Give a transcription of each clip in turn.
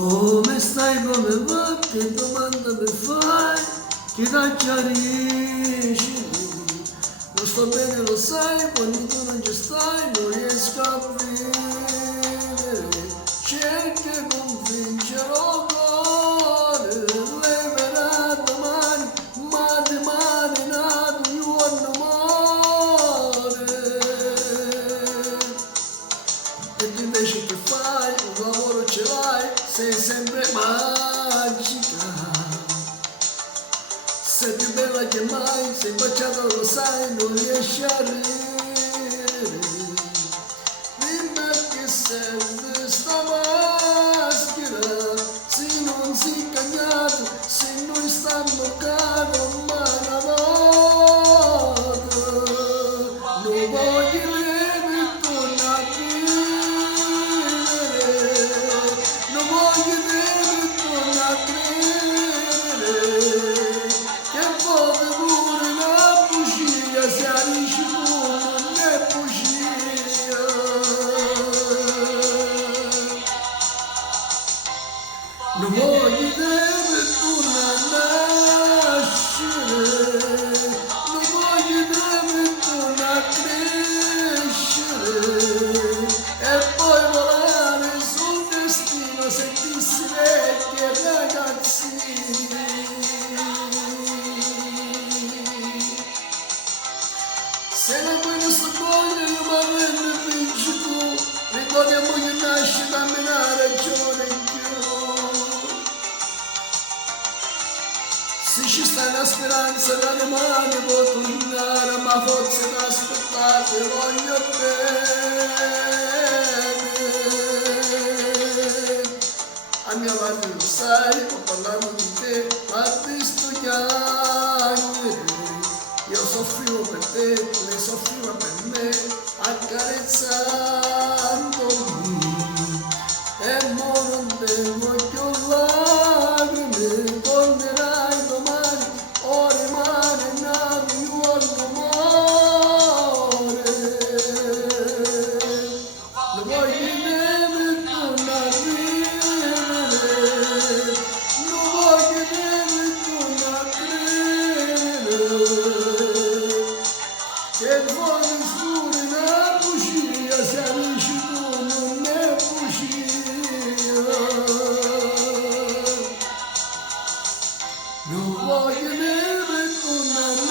Come stai, come va, che domanda mi fai, che da chiarisci? Non sto bene, lo sai, quando tu non ci stai non riesco a vivere. Cerchi di convincere il cuore, leverà domani, ma domani nato io un amore. E tu invece che fai, un lavoro ce l'hai, sei sempre magica. Sei più bella che mai, sei baciata lo sai, non riesci a ridere. Dimmi a che serve sta maschera, se non si cagnato, se non stanno caro, ma una volta. Non voglio vivere tornare a vivere, non voglio vivere tornare a credere. Se amici tu non è bugia. Non voglio deve tornare a nascere, non voglio deve tornare a crescere e poi volare sul destino sentirsi vecchi e ragazzini. Se la tua non voglia non mi rende vinci tu, ricordiamo che nasce da me una ragione in più. Se ci sta una speranza da domani può tornare, ma forse da aspettare voglio bene. A mia madre lo sai, ho parlato di te, ma visto chiacchiere. Io soffrivo per te, lei soffriva per me, accarezzandomi. E mo non devo più lacrime, tornerai domani, o rimane nato io all'amore. Non voglio nemmeno tornare a vivere, non voglio nemmeno tornare a credere. Che voglio solo una bugia, se amici tu non è bugia. Non voglio nemmeno tornare a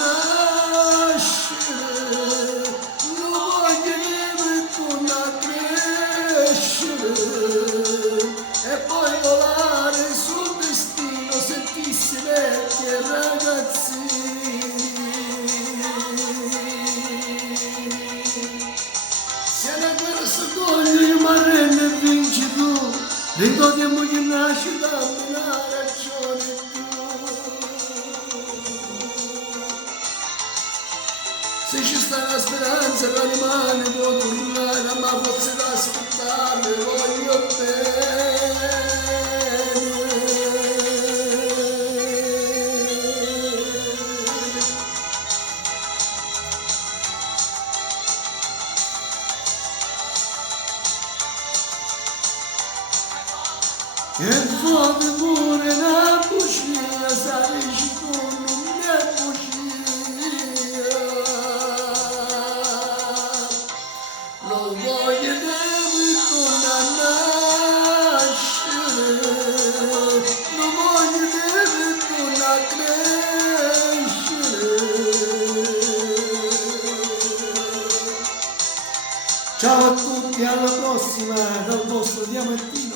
nascere, non voglio nemmeno tornare a crescere e poi volare sul destino, sentirsi vecchi e ragazzini. Se la guerra s'accoglie io mi arrendo e vinci tu, ricordiamo che nasce da una ragione in più. Se ci sta la speranza da rimane può tornare, ma forse da aspettare voglio bene. E vuoi pure una bugia, sai tu non è bugia. Non voglio devi tornare a nascere, non voglio devi tornare a crescere. Ciao a tutti, alla prossima dal vostro Diamantino.